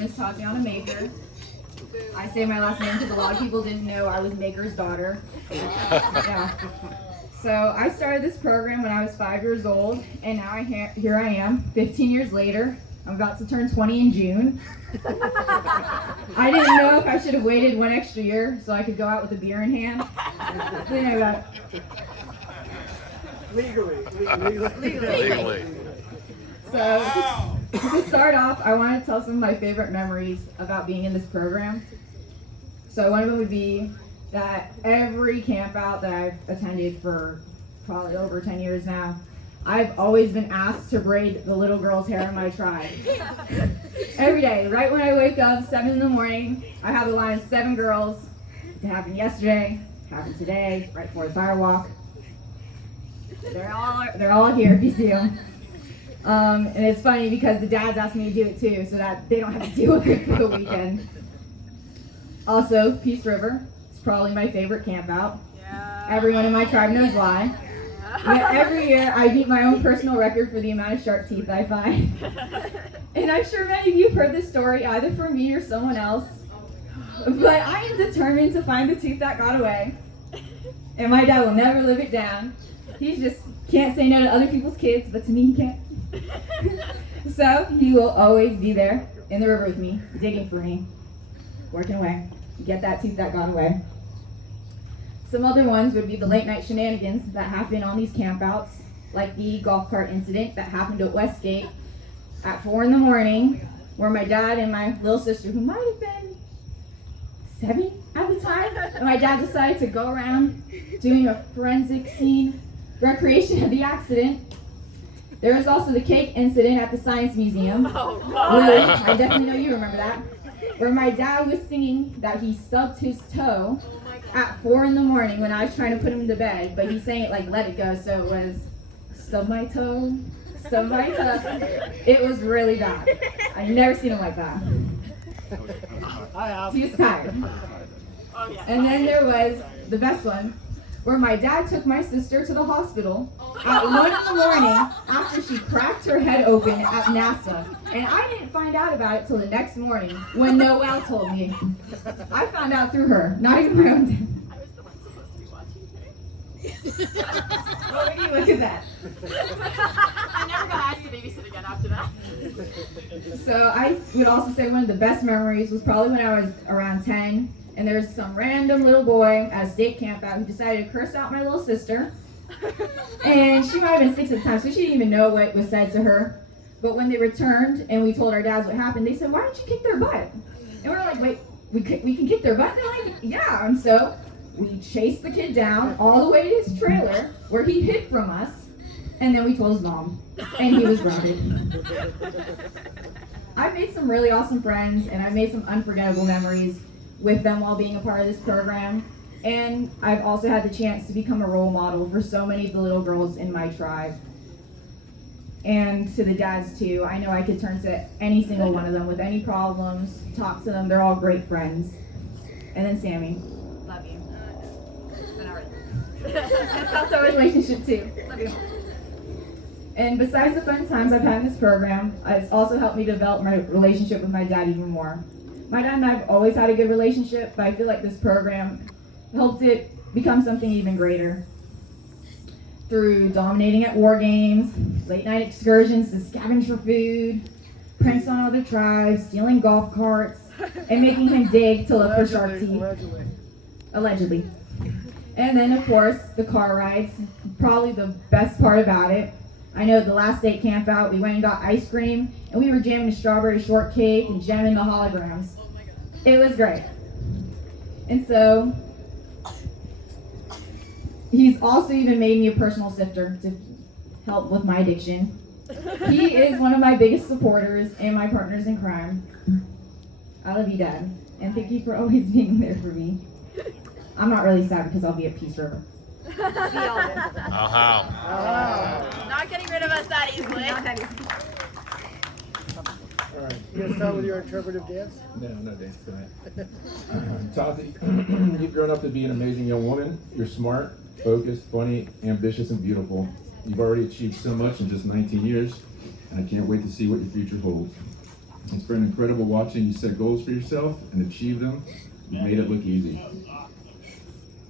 Is Tatiana Maker. I say my last name because a lot of people didn't know I was Maker's daughter. Yeah. So I started this program when I was 5 years old, and now here I am, 15 years later. I'm about to turn 20 in June. I didn't know if I should have waited one extra year so I could go out with a beer in hand. You know that. Legally. So to start off, I want to tell some of my favorite memories about being in this program. So one of them would be that every camp out that I've attended for probably over 10 years now, I've always been asked to braid the little girl's hair in my tribe. Every day, right when I wake up, 7 in the morning, I have a line of 7 girls. It happened yesterday, happened today, right before the fire walk. They're all here if you see them. And it's funny because the dads asked me to do it too, so that they don't have to deal with it for the weekend. Also, Peace River is probably my favorite camp out. Yeah. Everyone in my tribe knows why. But every year I beat my own personal record for the amount of shark teeth I find. And I'm sure many of you have heard this story either from me or someone else. But I am determined to find the tooth that got away. And my dad will never live it down. He just can't say no to other people's kids, but to me he can't. So he will always be there in the river with me, digging for me, working away, get that tooth that got away. Some other ones would be the late night shenanigans that happen on these campouts, like the golf cart incident that happened at Westgate at 4 in the morning, where my dad and my little sister, who might have been 7 at the time, and my dad decided to go around doing a forensic scene recreation of the accident. There was also the cake incident at the Science Museum. Oh, I definitely know you remember that. Where my dad was singing that he stubbed his toe at 4 in the morning when I was trying to put him to bed, but he sang it like Let It Go, so it was stub my toe, stub my toe. It was really bad. I've never seen him like that. He was tired. Oh, yeah. And then there was the best one, where my dad took my sister to the hospital at 1 in the morning after she cracked her head open at NASA. And I didn't find out about it till the next morning when Noelle told me. I found out through her, not even my own dad. I was the one supposed to be watching today. Well, maybe look at that. I never got asked to babysit again after that. So I would also say one of the best memories was probably when I was around 10. And there's some random little boy at a state camp out who decided to curse out my little sister. And she might have been 6 at the time, so she didn't even know what was said to her. But when they returned and we told our dads what happened, they said, "Why didn't you kick their butt?" And we're like, "Wait, we can kick their butt?" And they're like, "Yeah." And so we chased the kid down all the way to his trailer where he hid from us. And then we told his mom. And he was grounded. I've made some really awesome friends, and I've made some unforgettable memories with them while being a part of this program. And I've also had the chance to become a role model for so many of the little girls in my tribe. And to the dads too. I know I could turn to any single one of them with any problems, talk to them. They're all great friends. And then Sammy. Love you. That's helped our relationship too. Love you. And besides the fun times I've had in this program, it's also helped me develop my relationship with my dad even more. My dad and I have always had a good relationship, but I feel like this program helped it become something even greater. Through dominating at war games, late night excursions to scavenge for food, pranks on other tribes, stealing golf carts, and making him dig to look for shark teeth. Allegedly. And then, of course, the car rides, probably the best part about it. I know the last state camp out, we went and got ice cream, and we were jamming a strawberry shortcake and jamming the holograms. It was great. And so, he's also even made me a personal sifter to help with my addiction. He is one of my biggest supporters and my partners in crime. I love you, Dad, and thank you for always being there for me. I'm not really sad because I'll be at Peace River. See y'all then. Not getting rid of us that easily. Not that easy. All right, you gonna start with your interpretive dance? No, no dance tonight. Tati, you've grown up to be an amazing young woman. You're smart, focused, funny, ambitious, and beautiful. You've already achieved so much in just 19 years, and I can't wait to see what your future holds. It's been incredible watching you set goals for yourself and achieve them. You've made it look easy.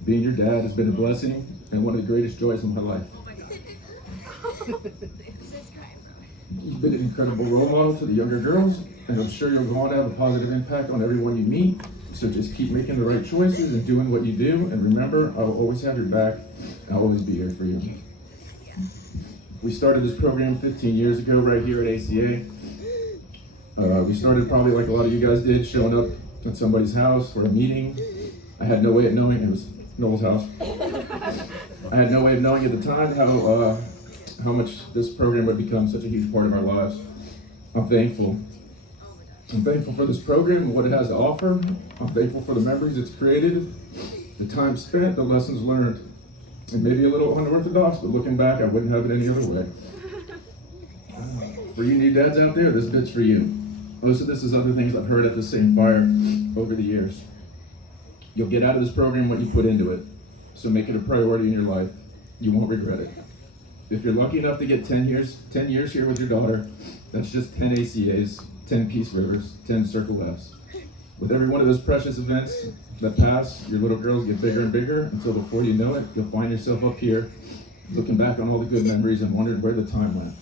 Being your dad has been a blessing and one of the greatest joys of my life. You've been an incredible role model to the younger girls, and I'm sure you'll go on to have a positive impact on everyone you meet. So just keep making the right choices and doing what you do, and remember, I'll always have your back, and I'll always be here for you. We started this program 15 years ago right here at ACA. We started probably like a lot of you guys did, showing up at somebody's house for a meeting. I had no way of knowing, it was Noel's house. I had no way of knowing at the time how much this program would become such a huge part of our lives. I'm thankful. I'm thankful for this program and what it has to offer. I'm thankful for the memories it's created, the time spent, the lessons learned. It may be a little unorthodox, but looking back, I wouldn't have it any other way. For you new dads out there, this bit's for you. Most of this is other things I've heard at the same fire over the years. You'll get out of this program what you put into it, so make it a priority in your life. You won't regret it. If you're lucky enough to get 10 years here with your daughter, that's just 10 ACAs, 10 Peace Rivers, 10 Circle Fs. With every one of those precious events that pass, your little girls get bigger and bigger until before you know it, you'll find yourself up here looking back on all the good memories and wondering where the time went.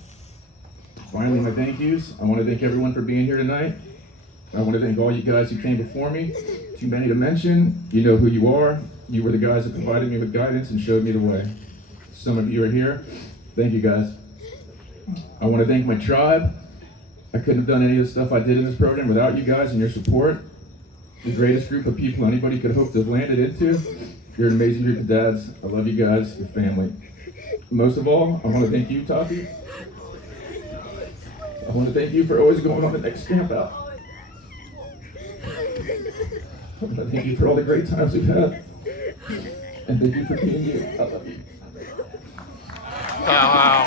Finally, my thank yous. I want to thank everyone for being here tonight. I want to thank all you guys who came before me. Too many to mention. You know who you are. You were the guys that provided me with guidance and showed me the way. Some of you are here. Thank you guys. I want to thank my tribe. I couldn't have done any of the stuff I did in this program without you guys and your support. The greatest group of people anybody could hope to have landed into. You're an amazing group of dads. I love you guys, your family. Most of all, I want to thank you, Tati. I want to thank you for always going on the next camp out. I want to thank you for all the great times we've had. And thank you for being you. I love you. Wow.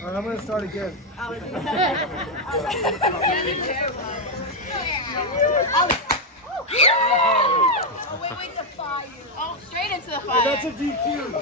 All right, I'm going to start again. Oh, wait, the fire. Oh, straight into the fire. That's a DQ.